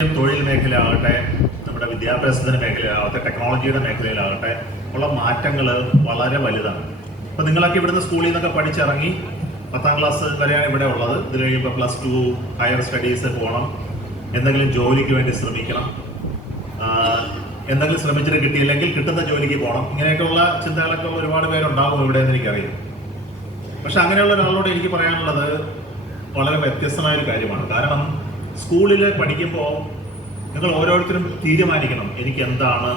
തൊഴിൽ മേഖലയാകട്ടെ, നമ്മുടെ വിദ്യാഭ്യാസത്തിന്റെ മേഖലയിലാകട്ടെ, ടെക്നോളജിയുടെ മേഖലയിലാകട്ടെ ഉള്ള മാറ്റങ്ങൾ വളരെ വലുതാണ്. അപ്പോൾ നിങ്ങളൊക്കെ ഇവിടുന്ന് സ്കൂളിൽ നിന്നൊക്കെ പഠിച്ചിറങ്ങി 10ാം ക്ലാസ് വരെയാണ് ഇവിടെ ഉള്ളത്. ഇത് കഴിയുമ്പോൾ +2 ഹയർ സ്റ്റഡീസ് പോകണം, എന്തെങ്കിലും ജോലിക്ക് വേണ്ടി ശ്രമിക്കണം, എന്തെങ്കിലും ശ്രമിച്ചിട്ട് കിട്ടിയില്ലെങ്കിൽ കിട്ടുന്ന ജോലിക്ക് പോകണം. ഇങ്ങനെയൊക്കെയുള്ള ചിന്തകളൊക്കെ ഒരുപാട് പേരുണ്ടാകും ഇവിടെ എന്ന് എനിക്കറിയാം. പക്ഷെ അങ്ങനെയുള്ള ഒരാളോട് എനിക്ക് പറയാനുള്ളത് വളരെ വ്യത്യസ്തമായൊരു കാര്യമാണ്. കാരണം സ്കൂളിൽ പഠിക്കുമ്പോൾ നിങ്ങൾ ഓരോരുത്തരും തീരുമാനിക്കണം, എനിക്ക് എന്താണ്,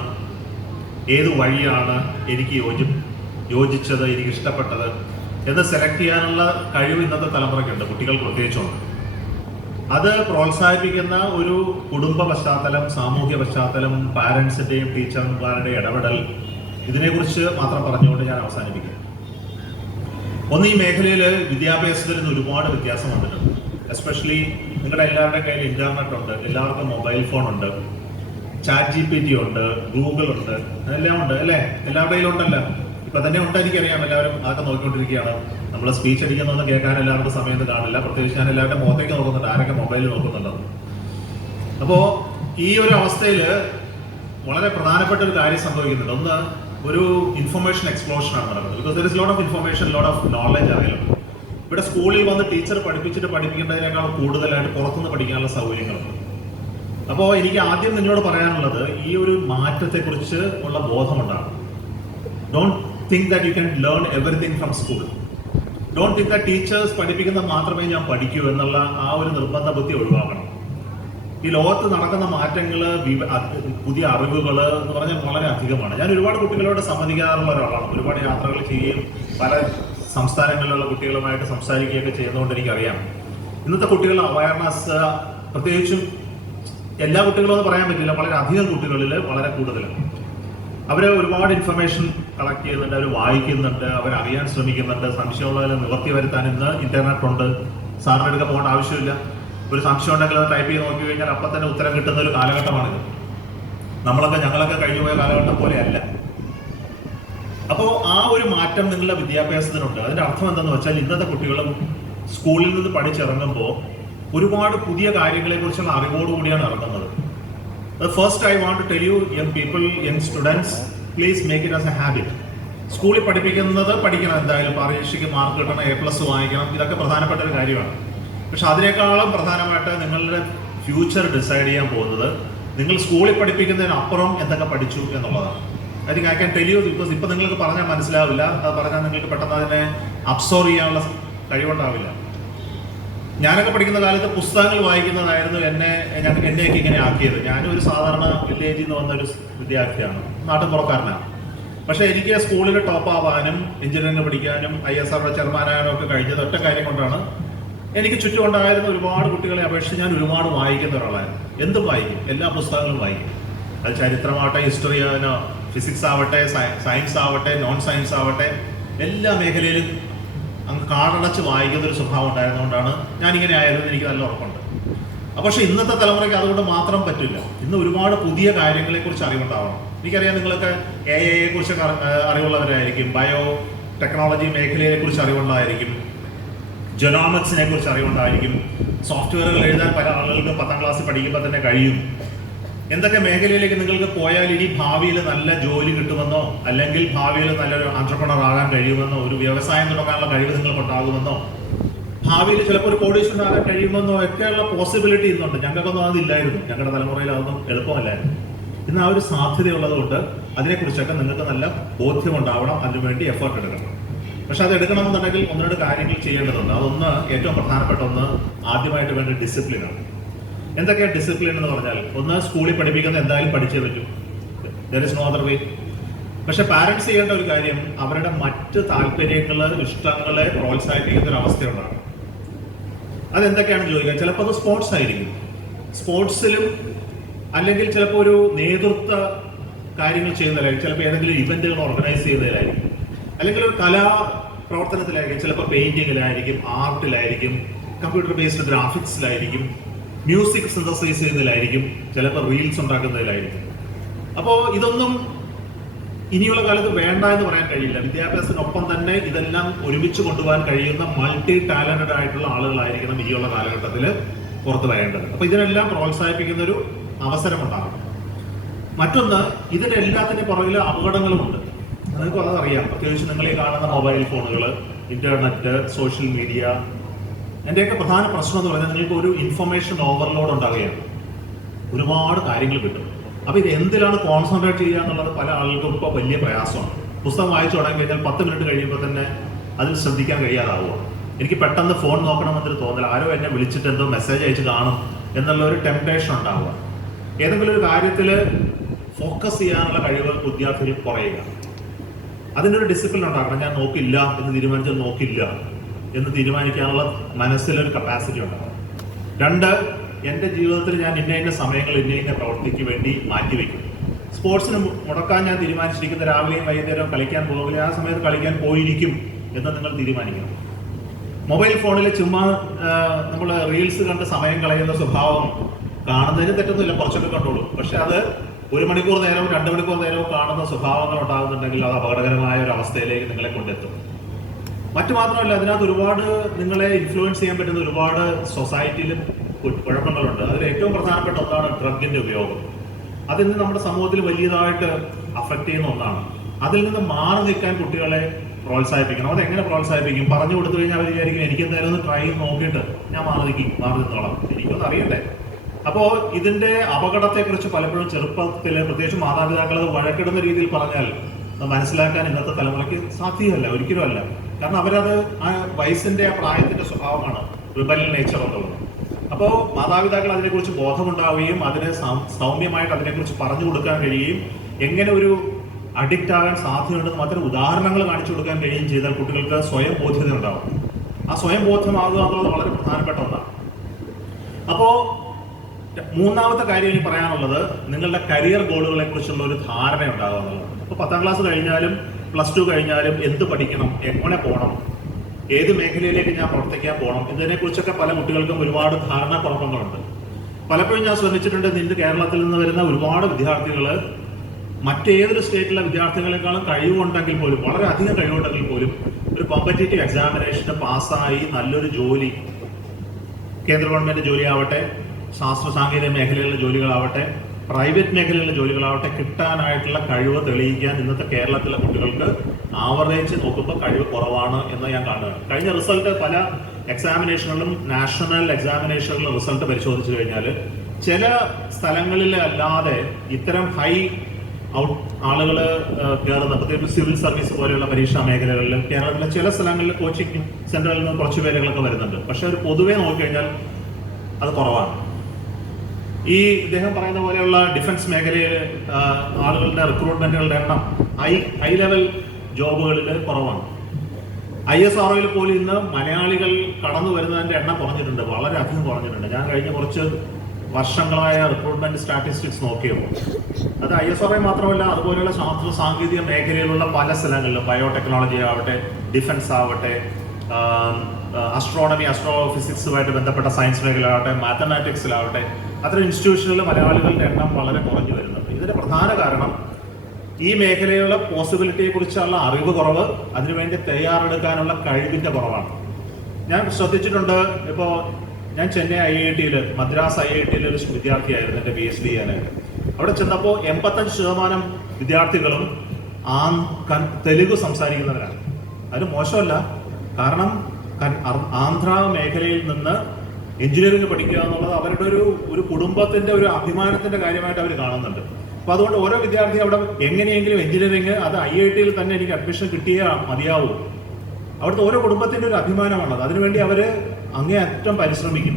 ഏത് വഴിയാണ് എനിക്ക് യോജിച്ചത്, എനിക്ക് ഇഷ്ടപ്പെട്ടത് എന്ന് സെലക്ട് ചെയ്യാനുള്ള കഴിവ് ഇന്നത്തെ തലമുറയ്ക്കുണ്ട്, കുട്ടികൾക്ക് പ്രത്യേകിച്ചുണ്ട്. അത് പ്രോത്സാഹിപ്പിക്കുന്ന ഒരു കുടുംബ പശ്ചാത്തലം, സാമൂഹ്യ പശ്ചാത്തലം, പാരൻസിൻ്റെയും ടീച്ചർമാരുടെയും ഇടപെടൽ, ഇതിനെക്കുറിച്ച് മാത്രം പറഞ്ഞുകൊണ്ട് ഞാൻ അവസാനിപ്പിക്കും. ഒന്ന്, ഈ മേഖലയിൽ വിദ്യാഭ്യാസത്തിൽ നിന്ന് ഒരുപാട് വ്യത്യാസം വന്നിട്ടുണ്ട്. എസ്പെഷ്യലി നിങ്ങളുടെ എല്ലാവരുടെയും കയ്യിൽ ഇന്റർനെറ്റ് ഉണ്ട്, എല്ലാവർക്കും മൊബൈൽ ഫോൺ ഉണ്ട്, ChatGPT ഉണ്ട്, ഗൂഗിൾ ഉണ്ട്, എല്ലാം ഉണ്ട് അല്ലേ? എല്ലാവരുടെ കയ്യിലും ഉണ്ടല്ലോ. ഇപ്പൊ തന്നെ ഉണ്ട്, എനിക്കറിയാം. എല്ലാവരും അതൊക്കെ നോക്കിക്കൊണ്ടിരിക്കുകയാണ്. നമ്മൾ സ്പീച്ച് അടിക്കുന്നൊന്നും കേൾക്കാൻ എല്ലാവർക്കും സമയത്ത് കാണില്ല. പ്രത്യേകിച്ച് ഞാൻ എല്ലാവരുടെ മുഖത്തേക്ക് നോക്കുന്നുണ്ട്, ആരൊക്കെ മൊബൈലിൽ നോക്കുന്നുണ്ടെന്ന്. അപ്പോൾ ഈ ഒരു അവസ്ഥയിൽ വളരെ പ്രധാനപ്പെട്ട ഒരു കാര്യം സംഭവിക്കുന്നുണ്ട്. ഒന്ന്, ഒരു ഇൻഫർമേഷൻ എക്സ്പ്ലോഷൻ ആണ് നടക്കുന്നത്. Because there is lot of information, lot of knowledge available. ഇവിടെ സ്കൂളിൽ വന്ന് ടീച്ചർ പഠിപ്പിക്കേണ്ടതിനേക്കാൾ കൂടുതലായിട്ട് പുറത്തുനിന്ന് പഠിക്കാനുള്ള സൗകര്യങ്ങളുണ്ട്. അപ്പോൾ എനിക്ക് ആദ്യം നിങ്ങളോട് പറയാനുള്ളത്, ഈ ഒരു മാറ്റത്തെക്കുറിച്ച് ഉള്ള ബോധമുണ്ടാകും. Don't think that you can learn everything from school. Don't think that teachers പഠിപ്പിക്കുന്നത് മാത്രമേ ഞാൻ പഠിക്കൂ എന്നുള്ള ആ ഒരു നിർബന്ധ ബുദ്ധി ഒഴിവാക്കണം. ഈ ലോകത്ത് നടക്കുന്ന മാറ്റങ്ങൾ, പുതിയ അറിവുകൾ എന്ന് പറഞ്ഞാൽ വളരെ അധികമാണ്. ഞാൻ ഒരുപാട് കുട്ടികളോട് സംവദിക്കാറുള്ള ഒരാളാണ്. ഒരുപാട് യാത്രകൾ ചെയ്യുകയും പല സംസ്ഥാനങ്ങളിലുള്ള കുട്ടികളുമായിട്ട് സംസാരിക്കുകയൊക്കെ ചെയ്യുന്നതുകൊണ്ട് എനിക്കറിയാം ഇന്നത്തെ കുട്ടികളുടെ അവയർനെസ്, പ്രത്യേകിച്ചും എല്ലാ കുട്ടികളും എന്ന് പറയാൻ പറ്റില്ല, വളരെ അധികം കുട്ടികളിൽ വളരെ കൂടുതലാണ്. അവർ ഒരുപാട് ഇൻഫർമേഷൻ കളക്ട് ചെയ്യുന്നുണ്ട്, അവർ വായിക്കുന്നുണ്ട്, അവർ അറിയാൻ ശ്രമിക്കുന്നുണ്ട്. സംശയമുള്ളതിൽ നിവർത്തി വരുത്താൻ ഇന്ന് ഇന്റർനെറ്റ് ഉണ്ട്. സാറിന് എടുക്കാൻ പോകേണ്ട ആവശ്യമില്ല. ഒരു സംശയം ഉണ്ടെങ്കിൽ അത് ടൈപ്പ് ചെയ്ത് നോക്കി കഴിഞ്ഞാൽ അപ്പം തന്നെ ഉത്തരം കിട്ടുന്ന ഒരു കാലഘട്ടമാണിത്. ഞങ്ങളൊക്കെ കഴിഞ്ഞു പോയ കാലഘട്ടം പോലെയല്ല. അപ്പോൾ ആ ഒരു മാറ്റം നിങ്ങളുടെ വിദ്യാഭ്യാസത്തിനുണ്ട്. അതിന്റെ അർത്ഥം എന്താണെന്ന് വെച്ചാൽ, ഇന്നത്തെ കുട്ടികളും സ്കൂളിൽ നിന്ന് പഠിച്ചിറങ്ങുമ്പോൾ ഒരുപാട് പുതിയ കാര്യങ്ങളെ കുറിച്ചുള്ള അറിവോടുകൂടിയാണ് ഇറങ്ങുന്നത്. First I want to tell you, young people, young students, please make it as a habit. സ്കൂളിൽ പഠിപ്പിക്കുന്നത് പഠിക്കണം, എന്തായാലും പരീക്ഷയ്ക്ക് മാർക്ക് കിട്ടണം, A+ വാങ്ങിക്കണം, ഇതൊക്കെ പ്രധാനപ്പെട്ട ഒരു കാര്യമാണ്. പക്ഷെ അതിനേക്കാളും പ്രധാനമായിട്ട് നിങ്ങളുടെ ഫ്യൂച്ചർ ഡിസൈഡ് ചെയ്യാൻ പോകുന്നത് നിങ്ങൾ സ്കൂളിൽ പഠിപ്പിക്കുന്നതിനപ്പുറം എന്തൊക്കെ പഠിച്ചു എന്നുള്ളതാണ്. I think I can tell you, because ഇപ്പം നിങ്ങൾക്ക് പറഞ്ഞാൽ മനസ്സിലാവില്ല. അത് പറഞ്ഞാൽ നിങ്ങൾക്ക് പെട്ടെന്ന് അതിനെ അബ്സോർവ് ചെയ്യാനുള്ള കഴിവുണ്ടാവില്ല. ഞാനൊക്കെ പഠിക്കുന്ന കാലത്ത് പുസ്തകങ്ങൾ വായിക്കുന്നതായിരുന്നു എന്നെയൊക്കെ ഇങ്ങനെ ആക്കിയത്. ഞാനും ഒരു സാധാരണ വില്ലേജിൽ നിന്ന് വന്നൊരു വിദ്യാർത്ഥിയാണ്, നാട്ടുപുറക്കാരനാണ്. പക്ഷേ എനിക്ക് സ്കൂളിൽ ടോപ്പ് ആവാനും എഞ്ചിനീയറിംഗ് പഠിക്കാനും ISR ചെയർമാനാകാനും ഒക്കെ കഴിഞ്ഞത് ഒറ്റ കാര്യം കൊണ്ടാണ്. എനിക്ക് ചുറ്റുമുണ്ടായിരുന്ന ഒരുപാട് കുട്ടികളെ അപേക്ഷിച്ച് ഞാൻ ഒരുപാട് വായിക്കുന്ന ഒരാളായിരുന്നു. എന്തും വായിക്കും, എല്ലാ പുസ്തകങ്ങളും വായിക്കും. അത് ചരിത്രമാവട്ടെ, ഹിസ്റ്ററി, ഫിസിക്സ് ആവട്ടെ, സയൻസ് ആവട്ടെ, നോൺ സയൻസ് ആവട്ടെ, എല്ലാ മേഖലയിലും അങ്ങ് കാടടച്ച് വായിക്കുന്ന ഒരു സ്വഭാവം ഉണ്ടായിരുന്നുകൊണ്ടാണ് ഞാനിങ്ങനെ ആയതെന്ന് എനിക്ക് നല്ല ഉറപ്പുണ്ട്. പക്ഷേ ഇന്നത്തെ തലമുറയ്ക്ക് അതുകൊണ്ട് മാത്രം പറ്റില്ല. ഇന്ന് ഒരുപാട് പുതിയ കാര്യങ്ങളെക്കുറിച്ച് അറിവുണ്ടാവണം. എനിക്കറിയാം നിങ്ങളൊക്കെ AI കുറിച്ച് അറിവുള്ളവരായിരിക്കും, ബയോ ടെക്നോളജി മേഖലയെക്കുറിച്ച് അറിവുണ്ടായിരിക്കും, ജെനോമിക്സിനെ കുറിച്ച് അറിവുണ്ടായിരിക്കും, സോഫ്റ്റ്വെയറുകൾ എഴുതാൻ പല ആളുകൾക്ക് 10ാം ക്ലാസ്സിൽ പഠിക്കുമ്പോൾ തന്നെ കഴിയും. എന്തൊക്കെ മേഖലയിലേക്ക് നിങ്ങൾക്ക് പോയാൽ ഇനി ഭാവിയിൽ നല്ല ജോലി കിട്ടുമെന്നോ, അല്ലെങ്കിൽ ഭാവിയിൽ നല്ലൊരു ആൻട്രപ്രണർ ആകാൻ കഴിയുമെന്നോ, ഒരു വ്യവസായം തുടങ്ങാനുള്ള കഴിവ് നിങ്ങൾക്ക് ഉണ്ടാകുമെന്നോ, ഭാവിയിൽ ചിലപ്പോൾ ഒരു കോടീശ്വരനാകാൻ കഴിയുമെന്നോ ഒക്കെയുള്ള പോസിബിലിറ്റി ഇന്നുണ്ട്. ഞങ്ങൾക്കൊന്നും അതില്ലായിരുന്നു. ഞങ്ങളുടെ തലമുറയിൽ അതൊന്നും എളുപ്പമല്ലായിരുന്നു. ഇന്ന് ആ ഒരു സാധ്യതയുള്ളതുകൊണ്ട് അതിനെക്കുറിച്ചൊക്കെ നിങ്ങൾക്ക് നല്ല ബോധ്യമുണ്ടാവണം, അതിനുവേണ്ടി എഫേർട്ട് എടുക്കണം. പക്ഷെ അത് എടുക്കണമെന്നുണ്ടെങ്കിൽ 1-2 കാര്യങ്ങൾ ചെയ്യേണ്ടതുണ്ട്. അതൊന്ന്, ഏറ്റവും പ്രധാനപ്പെട്ട ഒന്ന്, ആദ്യമായിട്ട് വേണ്ട ഡിസിപ്ലിനാണ്. എന്തൊക്കെയാണ് ഡിസിപ്ലിൻ എന്ന് പറഞ്ഞാൽ, ഒന്ന്, സ്കൂളിൽ പഠിപ്പിക്കുന്നത് എന്തായാലും പഠിച്ചേ പറ്റൂ. There is no other way. പക്ഷെ പാരന്റ്സ് ചെയ്യേണ്ട ഒരു കാര്യം, അവരുടെ മറ്റ് താല്പര്യങ്ങള്, ഇഷ്ടങ്ങളെ പ്രോത്സാഹിപ്പിക്കുന്ന ഒരു അവസ്ഥയുണ്ടാകും. അതെന്തൊക്കെയാണെന്ന് ചോദിക്കാം. ചിലപ്പോൾ അത് സ്പോർട്സ് ആയിരിക്കും. സ്പോർട്സിലും അല്ലെങ്കിൽ ചിലപ്പോൾ ഒരു നേതൃത്വ കാര്യങ്ങൾ ചെയ്യുന്നതിലായിരിക്കും, ചിലപ്പോൾ ഏതെങ്കിലും ഇവന്റുകൾ ഓർഗനൈസ് ചെയ്യുന്നതിലായിരിക്കും, അല്ലെങ്കിൽ ഒരു കലാ പ്രവർത്തനത്തിലായിരിക്കും, ചിലപ്പോൾ പെയിന്റിങ്ങിലായിരിക്കും, ആർട്ടിലായിരിക്കും, കമ്പ്യൂട്ടർ ബേസ്ഡ് ഗ്രാഫിക്സിലായിരിക്കും, മ്യൂസിക് സിന്തസൈസ് ചെയ്യുന്നതിലായിരിക്കും, ചിലപ്പോൾ റീൽസ് ഉണ്ടാക്കുന്നതിലായിരിക്കും. അപ്പോൾ ഇതൊന്നും ഇനിയുള്ള കാലത്ത് വേണ്ട എന്ന് പറയാൻ കഴിയില്ല. വിദ്യാഭ്യാസത്തിനൊപ്പം തന്നെ ഇതെല്ലാം ഒരുമിച്ച് കൊണ്ടുപോകാൻ കഴിയുന്ന മൾട്ടി ടാലന്റഡ് ആയിട്ടുള്ള ആളുകളായിരിക്കണം ഇനിയുള്ള കാലഘട്ടത്തിൽ പുറത്ത് വരേണ്ടത്. അപ്പോൾ ഇതിനെല്ലാം പ്രോത്സാഹിപ്പിക്കുന്ന ഒരു അവസരമുണ്ടാകണം. മറ്റൊന്ന്, ഇതിൻ്റെ എല്ലാത്തിൻ്റെ പുറകിൽ അപകടങ്ങളുമുണ്ട്. നിങ്ങൾക്ക് വളരെ അറിയാം. പ്രത്യേകിച്ച് നിങ്ങൾ ഈ കാണുന്ന മൊബൈൽ ഫോണുകൾ, ഇന്റർനെറ്റ്, സോഷ്യൽ മീഡിയ, എൻ്റെയൊക്കെ പ്രധാന പ്രശ്നം എന്ന് പറയുന്നത് നിങ്ങൾക്ക് ഒരു ഇൻഫർമേഷൻ ഓവർലോഡ് ഉണ്ടാവുകയാണ്. ഒരുപാട് കാര്യങ്ങൾ കിട്ടും. അപ്പോൾ ഇത് എന്തിലാണ് കോൺസെൻട്രേറ്റ് ചെയ്യുക എന്നുള്ളത് പല ആളുകൾക്കും ഇപ്പോൾ വലിയ പ്രയാസമാണ്. പുസ്തകം വായിച്ചു തുടങ്ങി കഴിഞ്ഞാൽ 10 മിനിറ്റ് കഴിയുമ്പോൾ തന്നെ അതിൽ ശ്രദ്ധിക്കാൻ കഴിയാതാവുക. എനിക്ക് പെട്ടെന്ന് ഫോൺ നോക്കണമെന്നൊരു തോന്നൽ, ആരോ എന്നെ വിളിച്ചിട്ട് എന്തോ മെസ്സേജ് അയച്ച് കാണും എന്നുള്ള ഒരു ടെംപ്ടേഷൻ ഉണ്ടാവുക. ഏതെങ്കിലും ഒരു കാര്യത്തിൽ ഫോക്കസ് ചെയ്യാനുള്ള കഴിവ് വിദ്യാർത്ഥികൾ കുറയുക. അതിൻ്റെ ഒരു ഡിസിപ്ലിൻ ഉണ്ടാക്കണം. ഞാൻ നോക്കില്ല എന്ന് തീരുമാനിച്ചാൽ നോക്കില്ല എന്ന് തീരുമാനിക്കാനുള്ള മനസ്സിലൊരു കപ്പാസിറ്റി ഉണ്ടാകണം. 2, എൻ്റെ ജീവിതത്തിൽ ഞാൻ ഇന്ന സമയങ്ങൾ ഇന്ന പ്രവൃത്തിക്ക് വേണ്ടി മാറ്റിവെക്കും. സ്പോർട്സിന് മുടക്കാൻ ഞാൻ തീരുമാനിച്ചിരിക്കുന്ന രാവിലെയും വൈകുന്നേരവും കളിക്കാൻ പോകില്ല, ആ സമയത്ത് കളിക്കാൻ പോയിരിക്കും എന്ന് നിങ്ങൾ തീരുമാനിക്കണം. മൊബൈൽ ഫോണിൽ ചുമ്മാ നമ്മൾ റീൽസ് കണ്ട് സമയം കളയുന്ന സ്വഭാവം കാണുന്നതിന് തെറ്റൊന്നുമില്ല, കുറച്ചൊക്കെ കണ്ടോളൂ. പക്ഷെ അത് 1 മണിക്കൂർ നേരവും 2 മണിക്കൂർ നേരവും കാണുന്ന സ്വഭാവങ്ങൾ ഉണ്ടാകുന്നുണ്ടെങ്കിൽ അത് അപകടകരമായ ഒരു അവസ്ഥയിലേക്ക് നിങ്ങളെ കൊണ്ടെത്തും. മറ്റു മാത്രമല്ല, അതിനകത്ത് ഒരുപാട് നിങ്ങളെ ഇൻഫ്ലുവൻസ് ചെയ്യാൻ പറ്റുന്ന ഒരുപാട് സൊസൈറ്റിയിലും കുഴപ്പങ്ങളുണ്ട്. അതിൽ ഏറ്റവും പ്രധാനപ്പെട്ട ഒന്നാണ് ഡ്രഗിന്റെ ഉപയോഗം. അതിന്ന് നമ്മുടെ സമൂഹത്തിൽ വലിയതായിട്ട് അഫക്റ്റ് ചെയ്യുന്ന ഒന്നാണ്. അതിൽ നിന്ന് മാറി നിൽക്കാൻ കുട്ടികളെ പ്രോത്സാഹിപ്പിക്കണം. അതെങ്ങനെ പ്രോത്സാഹിപ്പിക്കും? പറഞ്ഞു കൊടുത്തു കഴിഞ്ഞാൽ അവർ വിചാരിക്കും എനിക്ക് എന്തായാലും ഒന്ന് ട്രൈ നോക്കിയിട്ട് ഞാൻ മാറി നിന്നോളാം, എനിക്കൊന്നും അറിയണ്ടേ. അപ്പോൾ ഇതിന്റെ അപകടത്തെക്കുറിച്ച് പലപ്പോഴും ചെറുപ്പത്തിൽ, പ്രത്യേകിച്ച് മാതാപിതാക്കൾ അത് വഴക്കിടുന്ന രീതിയിൽ പറഞ്ഞാൽ മനസ്സിലാക്കാൻ ഇന്നത്തെ തലമുറയ്ക്ക് സാധ്യമല്ല, ഒരിക്കലും അല്ല. കാരണം അവരത് ആ വയസ്സിന്റെ ആ പ്രായത്തിന്റെ സ്വഭാവമാണ്, റിബൽ നേച്ചർ എന്നുള്ളത്. അപ്പോൾ മാതാപിതാക്കൾ അതിനെക്കുറിച്ച് ബോധമുണ്ടാവുകയും അതിനെ സൗമ്യമായിട്ട് അതിനെക്കുറിച്ച് പറഞ്ഞു കൊടുക്കാൻ കഴിയുകയും എങ്ങനെ ഒരു അഡിക്റ്റ് ആകാൻ സാധ്യതയുണ്ടെന്ന് മാത്രം ഉദാഹരണങ്ങൾ കാണിച്ചു കൊടുക്കാൻ കഴിയുകയും ചെയ്താൽ കുട്ടികൾക്ക് സ്വയം ബോധ്യത ഉണ്ടാവും. ആ സ്വയം ബോധ്യമാകുക എന്നുള്ളത് വളരെ പ്രധാനപ്പെട്ട ഒന്നാണ്. അപ്പോൾ 3ാമത്തെ കാര്യം എനിക്ക് പറയാനുള്ളത്, നിങ്ങളുടെ കരിയർ ഗോളുകളെ കുറിച്ചുള്ള ഒരു ധാരണ ഉണ്ടാകുക എന്നുള്ളതാണ്. ഇപ്പോൾ 10ാം ക്ലാസ് കഴിഞ്ഞാലും +2 കഴിഞ്ഞാലും എന്ത് പഠിക്കണം, എങ്ങനെ പോകണം, ഏത് മേഖലയിലേക്ക് ഞാൻ പ്രവർത്തിക്കാൻ പോകണം, ഇതിനെക്കുറിച്ചൊക്കെ പല കുട്ടികൾക്കും ഒരുപാട് ധാരണക്കുറവുകളുണ്ട്. പലപ്പോഴും ഞാൻ ശ്രദ്ധിച്ചിട്ടുണ്ട്, ഇന്ന് കേരളത്തിൽ നിന്ന് വരുന്ന ഒരുപാട് വിദ്യാർത്ഥികൾ മറ്റേതൊരു സ്റ്റേറ്റിലെ വിദ്യാർത്ഥികളെക്കാളും കഴിവുണ്ടെങ്കിൽ പോലും, വളരെയധികം കഴിവുണ്ടെങ്കിൽ പോലും, ഒരു കോമ്പറ്റേറ്റീവ് എക്സാമിനേഷന് പാസ്സായി നല്ലൊരു ജോലി, കേന്ദ്ര ഗവൺമെന്റ് ജോലിയാവട്ടെ, ശാസ്ത്ര സാങ്കേതിക മേഖലയിലുള്ള ജോലികളാവട്ടെ, പ്രൈവറ്റ് മേഖലയിലുള്ള ജോലികളാവട്ടെ, കിട്ടാനായിട്ടുള്ള കഴിവ് തെളിയിക്കാൻ ഇന്നത്തെ കേരളത്തിലെ കുട്ടികൾക്ക് ആവറേജ് നോക്കുമ്പോൾ കഴിവ് കുറവാണ് എന്ന് ഞാൻ കാണുകയാണ്. കഴിഞ്ഞ റിസൾട്ട് പല എക്സാമിനേഷനുകളും, നാഷണൽ എക്സാമിനേഷനുകളിലും റിസൾട്ട് പരിശോധിച്ചു കഴിഞ്ഞാൽ ചില സ്ഥലങ്ങളിൽ അല്ലാതെ ഇത്തരം ഹൈ ആളുകൾ കയറുന്ന, പ്രത്യേകിച്ച് സിവിൽ സർവീസ് പോലെയുള്ള പരീക്ഷാ മേഖലകളിൽ കേരളത്തിലെ ചില സ്ഥലങ്ങളിൽ കോച്ചിങ് സെന്ററിൽ നിന്ന് കുറച്ച് പേരുകളൊക്കെ വരുന്നുണ്ട്. പക്ഷെ ഒരു പൊതുവെ നോക്കിക്കഴിഞ്ഞാൽ അത് കുറവാണ്. ഈ ഇദ്ദേഹം പറയുന്ന പോലെയുള്ള ഡിഫൻസ് മേഖലയിൽ ആളുകളുടെ റിക്രൂട്ട്മെന്റുകളുടെ എണ്ണം ഹൈ ലെവൽ ജോബുകളിൽ കുറവാണ്. ISROയിൽ പോലും ഇന്ന് മലയാളികൾ കടന്നു വരുന്നതിന്റെ എണ്ണം കുറഞ്ഞിട്ടുണ്ട്, വളരെയധികം കുറഞ്ഞിട്ടുണ്ട്. ഞാൻ കഴിഞ്ഞ കുറച്ച് വർഷങ്ങളായ റിക്രൂട്ട്മെന്റ് സ്റ്റാറ്റിസ്റ്റിക്സ് നോക്കിയപ്പോൾ അത് ISRO മാത്രമല്ല, അതുപോലെയുള്ള ശാസ്ത്ര സാങ്കേതിക മേഖലയിലുള്ള പല സ്ഥലങ്ങളിലും, ബയോടെക്നോളജി ആവട്ടെ, ഡിഫൻസ് ആവട്ടെ, അസ്ട്രോണമി, ഫിസിക്സുമായിട്ട് ബന്ധപ്പെട്ട സയൻസ് മേഖലയാവട്ടെ, മാത്തമാറ്റിക്സിലാവട്ടെ, അത്തരം ഇൻസ്റ്റിറ്റ്യൂഷനുകളിൽ മലയാളികളുടെ എണ്ണം വളരെ കുറഞ്ഞു വരുന്നുണ്ട്. ഇതിന്റെ പ്രധാന കാരണം ഈ മേഖലയിലുള്ള പോസിബിലിറ്റിയെ കുറിച്ചുള്ള അറിവ് കുറവ്, അതിനുവേണ്ടി തയ്യാറെടുക്കാനുള്ള കഴിവിന്റെ കുറവാണ്. ഞാൻ ശ്രദ്ധിച്ചിട്ടുണ്ട്. ഇപ്പോൾ ഞാൻ ചെന്നൈ IIT-യിൽ, മദ്രാസ് IIT-യിൽ ഒരു വിദ്യാർത്ഥിയായിരുന്നു എൻ്റെ PhD ചെയ്യാനായിട്ട്. അവിടെ ചെന്നപ്പോൾ 85% വിദ്യാർത്ഥികളും തെലുഗു സംസാരിക്കുന്നവരാണ്. അത് മോശമല്ല, കാരണം ആന്ധ്ര മേഖലയിൽ നിന്ന് എഞ്ചിനീയറിംഗ് പഠിക്കുക എന്നുള്ളത് അവരുടെ ഒരു കുടുംബത്തിന്റെ ഒരു അഭിമാനത്തിന്റെ കാര്യമായിട്ട് അവർ കാണുന്നുണ്ട്. അപ്പൊ അതുകൊണ്ട് ഓരോ വിദ്യാർത്ഥി അവിടെ എങ്ങനെയെങ്കിലും എഞ്ചിനീയറിംഗ്, അത് IIT-യിൽ തന്നെ എനിക്ക് അഡ്മിഷൻ കിട്ടിയേ മതിയാവൂ. അവിടുത്തെ ഓരോ കുടുംബത്തിന്റെ ഒരു അഭിമാനമാണത്. അതിനുവേണ്ടി അവര് അങ്ങേയറ്റം പരിശ്രമിക്കും.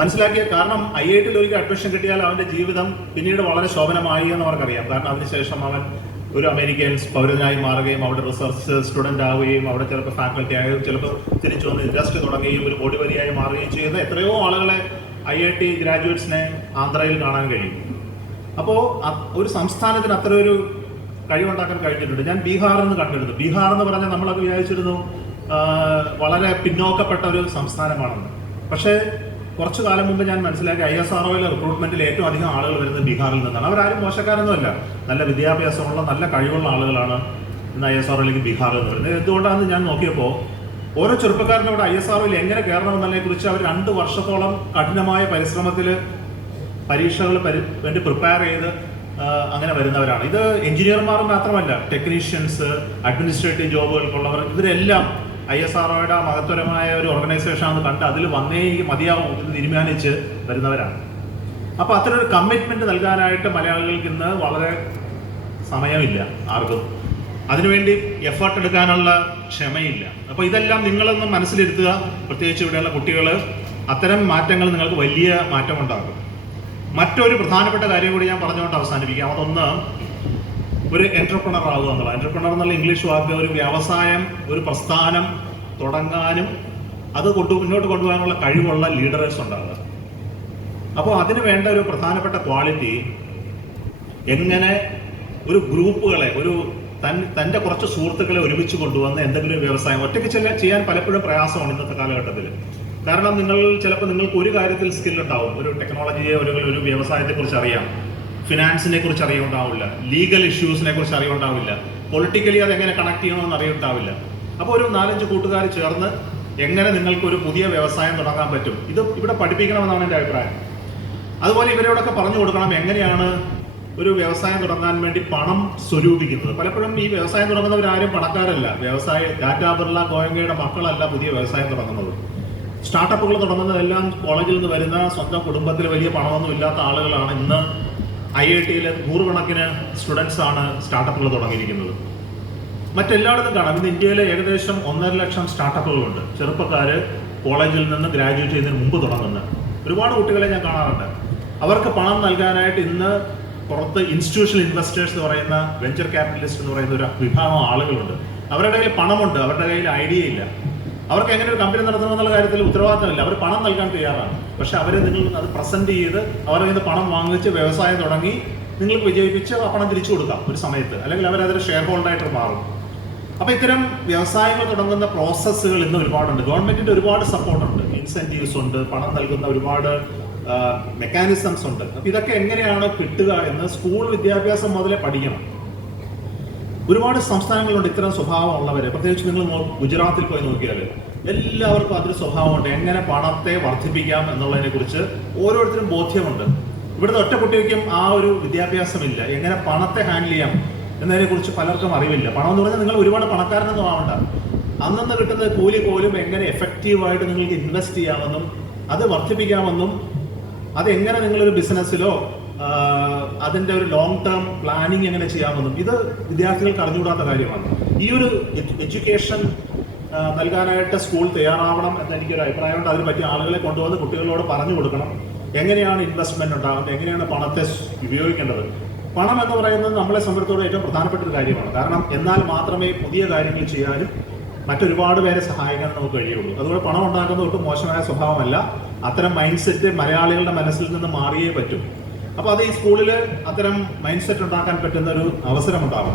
മനസ്സിലാക്കിയ കാരണം IIT-യിൽ ഒരിക്കൽ അഡ്മിഷൻ കിട്ടിയാൽ അവന്റെ ജീവിതം പിന്നീട് വളരെ ശോഭനമായി എന്ന് അവർക്കറിയാം. കാരണം അതിനുശേഷം അവൻ ഒരു അമേരിക്കൻ പൗരനായി മാറുകയും അവിടെ റിസർച്ച് സ്റ്റുഡന്റ് ആവുകയും അവിടെ ചിലപ്പോൾ ഫാക്കൽറ്റി ആവുകയും ചിലപ്പോൾ തിരിച്ചു വന്ന് ഇൻഡസ്ട്രി തുടങ്ങുകയും ഒരു ബോഡിവരിയായി മാറുകയും ചെയ്യുന്ന എത്രയോ ആളുകളെ IIT ഗ്രാജുവേറ്റ്സിനെ ആന്ധ്രയിൽ കാണാൻ കഴിയും. അപ്പോൾ ഒരു സംസ്ഥാനത്തിന് അത്ര ഒരു കഴിവുണ്ടാക്കാൻ കഴിഞ്ഞിട്ടുണ്ട്. ഞാൻ ബീഹാറിൽ നിന്ന് കണ്ടിരുന്നു. ബീഹാർ എന്ന് പറഞ്ഞാൽ നമ്മളൊക്കെ വിചാരിച്ചിരുന്നു വളരെ പിന്നോക്കപ്പെട്ട ഒരു സംസ്ഥാനമാണെന്ന്. പക്ഷേ കുറച്ചു കാലം മുമ്പ് ഞാൻ മനസ്സിലാക്കി ISROയിലെ റിക്രൂട്ട്മെന്റിൽ ഏറ്റവും അധികം ആളുകൾ വരുന്നത് ബീഹാറിൽ നിന്നാണ്. അവരാരും മോശക്കാരൊന്നുമല്ല, നല്ല വിദ്യാഭ്യാസമുള്ള നല്ല കഴിവുള്ള ആളുകളാണ് ഇന്ന് ISROയിലേക്ക് ബീഹാറിൽ നിന്ന് വരുന്നത്. എന്തുകൊണ്ടാണെന്ന് ഞാൻ നോക്കിയപ്പോൾ ഓരോ ചെറുപ്പക്കാരനും അവിടെ ISROയിൽ എങ്ങനെ കയറണമെന്നതിനെ കുറിച്ച് അവർ 2 വർഷത്തോളം കഠിനമായ പരിശ്രമത്തിൽ പരീക്ഷകൾ വേണ്ടി പ്രിപ്പയർ ചെയ്ത് അങ്ങനെ വരുന്നവരാണ്. ഇത് എഞ്ചിനീയർമാർ മാത്രമല്ല, ടെക്നീഷ്യൻസ്, അഡ്മിനിസ്ട്രേറ്റീവ് ജോബുകൾക്കുള്ളവർ, ഇവരെല്ലാം ISROയുടെ മഹത്തരമായ ഒരു ഓർഗനൈസേഷൻ ആണെന്ന് കണ്ട് അതിൽ വന്നേ മതിയാവും എന്ന് തീരുമാനിച്ച് വരുന്നവരാണ്. അപ്പോൾ അത്തരൊരു കമ്മിറ്റ്മെന്റ് നൽകാനായിട്ട് മലയാളികൾക്ക് ഇന്ന് വളരെ സമയമില്ല, ആർക്കും അതിനുവേണ്ടി എഫേർട്ട് എടുക്കാനുള്ള ക്ഷമയില്ല. അപ്പോൾ ഇതെല്ലാം നിങ്ങളൊന്ന് മനസ്സിലിരുത്തുക. പ്രത്യേകിച്ച് ഇവിടെയുള്ള കുട്ടികൾ, അത്തരം മാറ്റങ്ങൾ നിങ്ങൾക്ക് വലിയ മാറ്റമുണ്ടാകും. മറ്റൊരു പ്രധാനപ്പെട്ട കാര്യം കൂടി ഞാൻ പറഞ്ഞുകൊണ്ട് അവസാനിപ്പിക്കാം. അതൊന്ന്, ഒരു എന്റർപ്രണർ ആകുക എന്നുള്ളത്. എന്റർപ്രണർ എന്നുള്ള ഇംഗ്ലീഷ് വാക്ക് ഒരു വ്യവസായം, ഒരു പ്രസ്ഥാനം തുടങ്ങാനും അത് മുന്നോട്ട് കൊണ്ടുപോകാനുള്ള കഴിവുള്ള ലീഡേഴ്സ് ഉണ്ടാകുക. അപ്പോൾ അതിന് വേണ്ട ഒരു പ്രധാനപ്പെട്ട ക്വാളിറ്റി, എങ്ങനെ ഒരു ഗ്രൂപ്പുകളെ, തൻ്റെ കുറച്ച് സുഹൃത്തുക്കളെ ഒരുമിച്ച് കൊണ്ടുവന്ന് എന്തെങ്കിലും വ്യവസായം ഒറ്റയ്ക്ക് ചെയ്യാൻ പലപ്പോഴും പ്രയാസമാണ് ഇന്നത്തെ കാലഘട്ടത്തിൽ. കാരണം നിങ്ങൾക്ക് ഒരു കാര്യത്തിൽ സ്കിൽ ഉണ്ടാവും, ഒരു ടെക്നോളജിയെ, ഒരു വ്യവസായത്തെക്കുറിച്ച് അറിയാം, ഫിനാൻസിനെ കുറിച്ച് അറിയുണ്ടാവില്ല, ലീഗൽ ഇഷ്യൂസിനെ കുറിച്ച് അറിയുണ്ടാവില്ല, പൊളിറ്റിക്കലി അതെങ്ങനെ കണക്ട് ചെയ്യണമെന്ന് അറിയുണ്ടാവില്ല. അപ്പോൾ ഒരു 4-5 കൂട്ടുകാർ ചേർന്ന് എങ്ങനെ നിങ്ങൾക്ക് ഒരു പുതിയ വ്യവസായം തുടങ്ങാൻ പറ്റും, ഇത് ഇവിടെ പഠിപ്പിക്കണമെന്നാണ് എൻ്റെ അഭിപ്രായം. അതുപോലെ ഇവരോടൊക്കെ പറഞ്ഞു കൊടുക്കണം എങ്ങനെയാണ് ഒരു വ്യവസായം തുടങ്ങാൻ വേണ്ടി പണം സ്വരൂപിക്കുന്നത്. പലപ്പോഴും ഈ വ്യവസായം തുടങ്ങുന്നവരാരും പണക്കാരല്ല. ടാറ്റാ ബിർള ഗോയങ്കയുടെ മക്കളല്ല പുതിയ വ്യവസായം തുടങ്ങുന്നത്. സ്റ്റാർട്ടപ്പുകൾ തുടങ്ങുന്നതെല്ലാം കോളേജിൽ നിന്ന് വരുന്ന സ്വന്തം കുടുംബത്തിൽ വലിയ പണമൊന്നും ഇല്ലാത്ത ആളുകളാണ്. ഇന്ന് IITയിൽ 100 കണക്കിന് സ്റ്റുഡൻസ് ആണ് സ്റ്റാർട്ടപ്പുകൾ തുടങ്ങിയിരിക്കുന്നത്. മറ്റെല്ലായിടത്തും കാണാം. ഇന്ന് ഇന്ത്യയിൽ ഏകദേശം 1.5 ലക്ഷം സ്റ്റാർട്ടപ്പുകളുണ്ട്. ചെറുപ്പക്കാർ കോളേജിൽ നിന്ന് ഗ്രാജുവേറ്റ് ചെയ്യുന്നതിന് മുമ്പ് തുടങ്ങുന്ന ഒരുപാട് കുട്ടികളെ ഞാൻ കാണാറുണ്ട്. അവർക്ക് പണം നൽകാനായിട്ട് ഇന്ന് പുറത്ത് ഇൻസ്റ്റിറ്റ്യൂഷണൽ ഇൻവെസ്റ്റേഴ്സ് എന്ന് പറയുന്ന, വെഞ്ചർ ക്യാപിറ്റലിസ്റ്റ് എന്ന് പറയുന്ന ഒരു വിഭാഗം ആളുകളുണ്ട്. അവരുടെ കയ്യിൽ പണമുണ്ട്, അവരുടെ കയ്യിൽ ഐഡിയ ഇല്ല. അവർക്ക് എങ്ങനെ ഒരു കമ്പനി നടത്തണമെന്നുള്ള കാര്യത്തിൽ ഉത്തരവാദിത്തമില്ല. അവർ പണം നൽകാൻ തയ്യാറാണ്. പക്ഷെ അവരെ നിങ്ങൾ അത് പ്രസന്റ് ചെയ്ത് അവരുടെ കയ്യിൽ പണം വാങ്ങിച്ച് വ്യവസായം തുടങ്ങി നിങ്ങൾക്ക് വിജയിപ്പിച്ച് ആ പണം തിരിച്ചു കൊടുക്കാം ഒരു സമയത്ത്, അല്ലെങ്കിൽ അവരതൊരു ഷെയർ ഹോൾഡറായിട്ട് മാറും. അപ്പോൾ ഇത്തരം വ്യവസായങ്ങൾ തുടങ്ങുന്ന പ്രോസസ്സുകൾ ഇന്ന് ഒരുപാടുണ്ട്. ഗവൺമെന്റിന്റെ ഒരുപാട് സപ്പോർട്ടുണ്ട്, ഇൻസെന്റീവ്സ് ഉണ്ട്, പണം നൽകുന്ന ഒരുപാട് മെക്കാനിസംസ് ഉണ്ട്. അപ്പോൾ ഇതൊക്കെ എങ്ങനെയാണ് കിട്ടുക എന്ന് സ്കൂൾ വിദ്യാഭ്യാസം മുതലേ പഠിക്കണം. ഒരുപാട് സംസ്ഥാനങ്ങളുണ്ട് ഇത്തരം സ്വഭാവമുള്ളവരെ. പ്രത്യേകിച്ച് നിങ്ങൾ ഗുജറാത്തിൽ പോയി നോക്കിയാൽ എല്ലാവർക്കും അതൊരു സ്വഭാവമുണ്ട്. എങ്ങനെ പണത്തെ വർദ്ധിപ്പിക്കാം എന്നുള്ളതിനെ കുറിച്ച് ഓരോരുത്തരും ബോധ്യമുണ്ട്. ഇവിടുത്തെ ഒറ്റ കുട്ടിക്കും ആ ഒരു വിദ്യാഭ്യാസമില്ല. എങ്ങനെ പണത്തെ ഹാൻഡിൽ ചെയ്യാം എന്നതിനെ കുറിച്ച് പലർക്കും അറിവില്ല. പണം എന്ന് പറഞ്ഞാൽ നിങ്ങൾ ഒരുപാട് പണക്കാരനൊന്നും ആവണ്ട. അന്നന്ന് കിട്ടുന്ന കൂലി പോലും എങ്ങനെ എഫക്റ്റീവായിട്ട് നിങ്ങൾക്ക് ഇൻവെസ്റ്റ് ചെയ്യാമെന്നും അത് വർദ്ധിപ്പിക്കാമെന്നും അതെങ്ങനെ നിങ്ങളൊരു ബിസിനസ്സിലോ അതിൻ്റെ ഒരു ലോങ് ടേം പ്ലാനിങ് എങ്ങനെ ചെയ്യാമെന്നും ഇത് വിദ്യാർത്ഥികൾക്ക് അറിഞ്ഞുകൂടാത്ത കാര്യമാണ്. ഈ ഒരു എഡ്യൂക്കേഷൻ നൽകാനായിട്ട് സ്കൂൾ തയ്യാറാവണം എന്ന് എനിക്കൊരു അഭിപ്രായമുണ്ട്. അതിന് പറ്റിയ ആളുകളെ കൊണ്ടുവന്ന് കുട്ടികളോട് പറഞ്ഞു കൊടുക്കണം എങ്ങനെയാണ് ഇൻവെസ്റ്റ്മെന്റ് ഉണ്ടാകുന്നത്, എങ്ങനെയാണ് പണത്തെ ഉപയോഗിക്കേണ്ടത്. പണം എന്ന് പറയുന്നത് നമ്മളെ സംബന്ധിച്ചിടത്തോളം ഏറ്റവും പ്രധാനപ്പെട്ട ഒരു കാര്യമാണ്. കാരണം എന്നാൽ മാത്രമേ പുതിയ കാര്യങ്ങൾ ചെയ്യാനും മറ്റൊരുപാട് പേരെ സഹായിക്കാൻ നമുക്ക് കഴിയുള്ളൂ. അതുകൊണ്ട് പണം ഉണ്ടാക്കുന്നത് ഒട്ടും മോശമായ സ്വഭാവമല്ല. അത്തരം മൈൻഡ് സെറ്റ് മലയാളികളുടെ മനസ്സിൽ നിന്ന് മാറിയേ പറ്റും. അപ്പോൾ അത് ഈ സ്കൂളിൽ അത്തരം മൈൻഡ് സെറ്റ് ഉണ്ടാക്കാൻ പറ്റുന്ന ഒരു അവസരം ഉണ്ടാകും.